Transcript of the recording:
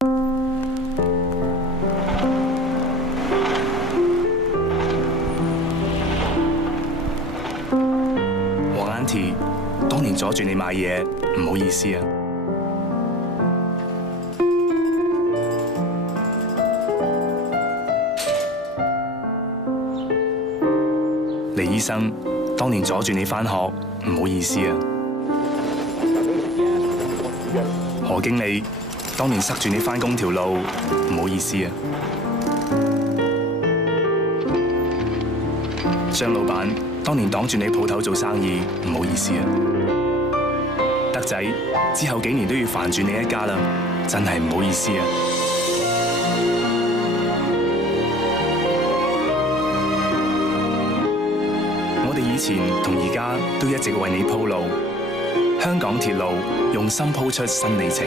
黃 Auntie， 當年阻住你買嘢，唔好意思啊。李醫生，當年阻住你返學，唔好意思啊。何經理，當年塞住你返工條路，唔好意思啊。張老闆，當年擋住你鋪頭做生意，唔好意思啊。德仔，之後幾年都要煩住你一家啦，真係唔好意思啊。我哋以前同而家都一直為你鋪路，香港鐵路用心鋪出新里程。